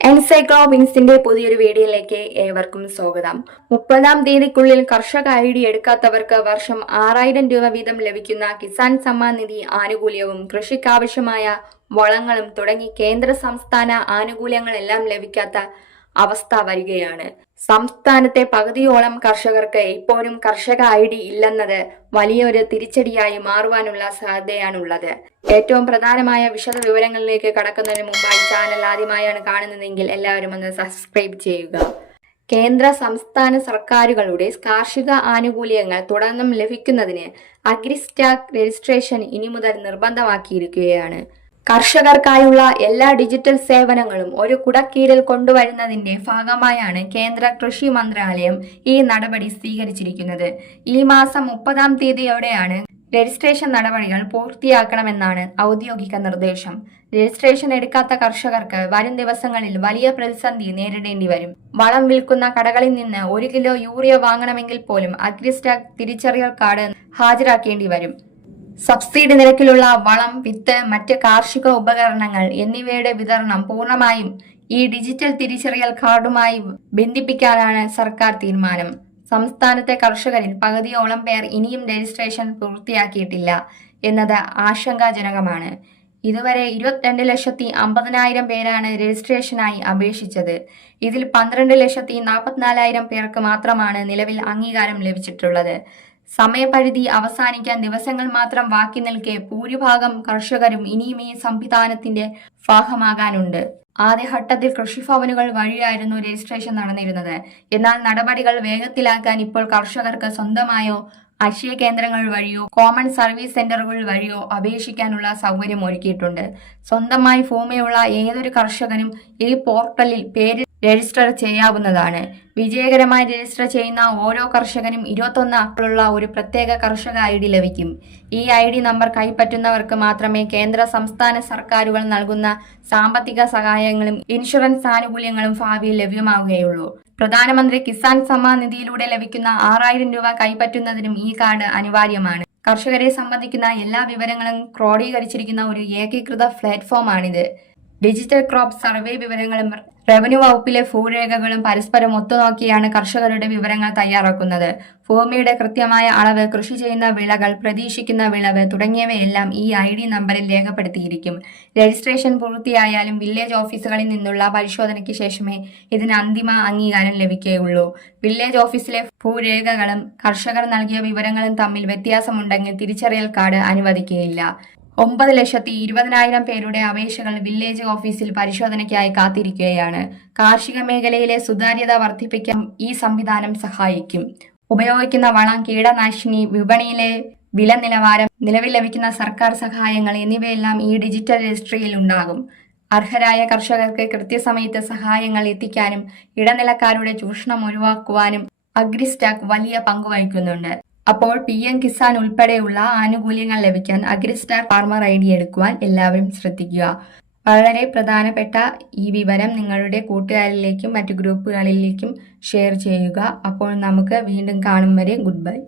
എൻസൈക്ലോബിൻസിന്റെ പുതിയൊരു വീഡിയോയിലേക്ക് ഏവർക്കും സ്വാഗതം. 30-ാം തീയതിക്കുള്ളിൽ കർഷക ഐഡി എടുക്കാത്തവർക്ക് വർഷം 6,000 രൂപ വീതം ലഭിക്കുന്ന കിസാൻ സമ്മാൻ നിധി ആനുകൂല്യവും കൃഷിക്കാവശ്യമായ വളങ്ങളും തുടങ്ങി കേന്ദ്ര സംസ്ഥാന ആനുകൂല്യങ്ങളെല്ലാം ലഭിക്കാത്ത അവസ്ഥ വരികയാണ്. സംസ്ഥാനത്തെ പകുതിയോളം കർഷകർക്ക് ഇപ്പോഴും കർഷക ഐഡി ഇല്ലെന്നത് വലിയൊരു തിരിച്ചടിയായി മാറുവാനുള്ള സാധ്യതയാണുള്ളത്. ഏറ്റവും പ്രധാനമായ വിശദ വിവരങ്ങളിലേക്ക് കടക്കുന്നതിന് മുമ്പായി ചാനൽ ആദ്യമായാണ് കാണുന്നതെങ്കിൽ എല്ലാവരും ഒന്ന് സബ്സ്ക്രൈബ് ചെയ്യുക. കേന്ദ്ര സംസ്ഥാന സർക്കാരുകളുടെ കാർഷിക ആനുകൂല്യങ്ങൾ തുടർന്നും ലഭിക്കുന്നതിന് അഗ്രിസ്റ്റാക്ക് രജിസ്ട്രേഷൻ ഇനി മുതൽ നിർബന്ധമാക്കിയിരിക്കുകയാണ്. കർഷകർക്കായുള്ള എല്ലാ ഡിജിറ്റൽ സേവനങ്ങളും ഒരു കുടക്കീഴിൽ കൊണ്ടുവരുന്നതിന്റെ ഭാഗമായാണ് കേന്ദ്ര കൃഷി മന്ത്രാലയം ഈ നടപടി സ്വീകരിച്ചിരിക്കുന്നത്. ഈ മാസം 30-ാം തീയതിയോടെയാണ് രജിസ്ട്രേഷൻ നടപടികൾ പൂർത്തിയാക്കണമെന്നാണ് ഔദ്യോഗിക നിർദ്ദേശം. രജിസ്ട്രേഷൻ എടുക്കാത്ത കർഷകർക്ക് വരും ദിവസങ്ങളിൽ വലിയ പ്രതിസന്ധി നേരിടേണ്ടി വരും. വളം വിൽക്കുന്ന കടകളിൽ നിന്ന് 1 കിലോ യൂറിയ വാങ്ങണമെങ്കിൽ പോലും അഗ്രിസ്റ്റാക്ക് തിരിച്ചറിയൽ കാർഡ് ഹാജരാക്കേണ്ടി വരും. സബ്സിഡി നിരക്കിലുള്ള വളം, വിത്ത്, മറ്റ് കാർഷിക ഉപകരണങ്ങൾ എന്നിവയുടെ വിതരണം പൂർണ്ണമായും ഈ ഡിജിറ്റൽ തിരിച്ചറിയൽ കാർഡുമായി ബന്ധിപ്പിക്കാനാണ് സർക്കാർ തീരുമാനം. സംസ്ഥാനത്തെ കർഷകരിൽ പകുതിയോളം പേർ ഇനിയും രജിസ്ട്രേഷൻ പൂർത്തിയാക്കിയിട്ടില്ല എന്നത് ആശങ്കാജനകമാണ്. ഇതുവരെ 22,50,000 പേരാണ് രജിസ്ട്രേഷനായി അപേക്ഷിച്ചത്. ഇതിൽ 12,44,000 പേർക്ക് മാത്രമാണ് നിലവിൽ അംഗീകാരം ലഭിച്ചിട്ടുള്ളത്. സമയപരിധി അവസാനിക്കാൻ ദിവസങ്ങൾ മാത്രം ബാക്കി നിൽക്കെ ഭൂരിഭാഗം കർഷകരും ഇനിയും ഈ സംവിധാനത്തിന്റെ ഭാഗമാകാനുണ്ട്. ആദ്യഘട്ടത്തിൽ കൃഷിഭവനുകൾ വഴിയായിരുന്നു രജിസ്ട്രേഷൻ നടന്നിരുന്നത്. എന്നാൽ നടപടികൾ വേഗത്തിലാക്കാൻ ഇപ്പോൾ കർഷകർക്ക് സ്വന്തമായോ അക്ഷയ കേന്ദ്രങ്ങൾ വഴിയോ കോമൺ സർവീസ് സെന്ററുകൾ വഴിയോ അപേക്ഷിക്കാനുള്ള സൗകര്യം ഒരുക്കിയിട്ടുണ്ട്. സ്വന്തമായി ഭൂമിയുള്ള ഏതൊരു കർഷകനും ഈ പോർട്ടലിൽ പേര് രജിസ്റ്റർ ചെയ്യാവുന്നതാണ്. വിജയകരമായി രജിസ്റ്റർ ചെയ്യുന്ന ഓരോ കർഷകനും 21 അക്കങ്ങളുള്ള ഒരു പ്രത്യേക കർഷക ഐഡി ലഭിക്കും. ഈ ഐഡി നമ്പർ കൈപ്പറ്റുന്നവർക്ക് മാത്രമേ കേന്ദ്ര സംസ്ഥാന സർക്കാരുകൾ നൽകുന്ന സാമ്പത്തിക സഹായങ്ങളും ഇൻഷുറൻസ് ആനുകൂല്യങ്ങളും ഭാവിയിൽ ലഭ്യമാവുകയുള്ളൂ. പ്രധാനമന്ത്രി കിസാൻ സമ്മാൻ നിധിയിലൂടെ ലഭിക്കുന്ന 6,000 രൂപ കൈപ്പറ്റുന്നതിനും ഈ കാർഡ് അനിവാര്യമാണ്. കർഷകരെ സംബന്ധിക്കുന്ന എല്ലാ വിവരങ്ങളും ക്രോഡീകരിച്ചിരിക്കുന്ന ഒരു ഏകീകൃത പ്ലാറ്റ്ഫോമാണിത്. ഡിജിറ്റൽ ക്രോപ്പ് സർവേ വിവരങ്ങളും റവന്യൂ വകുപ്പിലെ ഭൂരേഖകളും പരസ്പരം ഒത്തുനോക്കിയാണ് കർഷകരുടെ വിവരങ്ങൾ തയ്യാറാക്കുന്നത്. ഭൂമിയുടെ കൃത്യമായ അളവ്, കൃഷി ചെയ്യുന്ന വിളകൾ, പ്രതീക്ഷിക്കുന്ന വിളവ് തുടങ്ങിയവയെല്ലാം ഈ ID നമ്പറിൽ രേഖപ്പെടുത്തിയിരിക്കും. രജിസ്ട്രേഷൻ പൂർത്തിയായാലും വില്ലേജ് ഓഫീസുകളിൽ നിന്നുള്ള പരിശോധനയ്ക്ക് ശേഷമേ ഇതിന് അന്തിമ അംഗീകാരം ലഭിക്കുകയുള്ളൂ. വില്ലേജ് ഓഫീസിലെ ഭൂരേഖകളും കർഷകർ നൽകിയ വിവരങ്ങളും തമ്മിൽ വ്യത്യാസമുണ്ടെങ്കിൽ തിരിച്ചറിയൽ കാർഡ് അനുവദിക്കുകയില്ല. 9,20,000 പേരുടെ അപേക്ഷകൾ വില്ലേജ് ഓഫീസിൽ പരിശോധനയ്ക്കായി കാത്തിരിക്കുകയാണ്. കാർഷിക മേഖലയിലെ സുതാര്യത വർദ്ധിപ്പിക്കാൻ ഈ സംവിധാനം സഹായിക്കും. ഉപയോഗിക്കുന്ന വളം, കീടനാശിനി, വിപണിയിലെ വില നിലവാരം, നിലവിൽ ലഭിക്കുന്ന സർക്കാർ സഹായങ്ങൾ എന്നിവയെല്ലാം ഈ ഡിജിറ്റൽ രജിസ്ട്രിയിൽ ഉണ്ടാകും. അർഹരായ കർഷകർക്ക് കൃത്യസമയത്ത് സഹായങ്ങൾ എത്തിക്കാനും ഇടനിലക്കാരുടെ ചൂഷണം ഒഴിവാക്കുവാനും അഗ്രിസ്റ്റാക്ക് വലിയ പങ്ക് വഹിക്കുന്നുണ്ട്. അപ്പോൾ PM കിസാൻ ഉൾപ്പെടെയുള്ള ആനുകൂല്യങ്ങൾ ലഭിക്കാൻ അഗ്രിസ്റ്റാക്ക് ഫാർമർ ID എടുക്കുവാൻ എല്ലാവരും ശ്രദ്ധിക്കുക. വളരെ പ്രധാനപ്പെട്ട ഈ വിവരം നിങ്ങളുടെ കൂട്ടുകാരിലേക്കും മറ്റു ഗ്രൂപ്പുകളിലേക്കും ഷെയർ ചെയ്യുക. അപ്പോൾ നമുക്ക് വീണ്ടും കാണും വരെ ഗുഡ് ബൈ.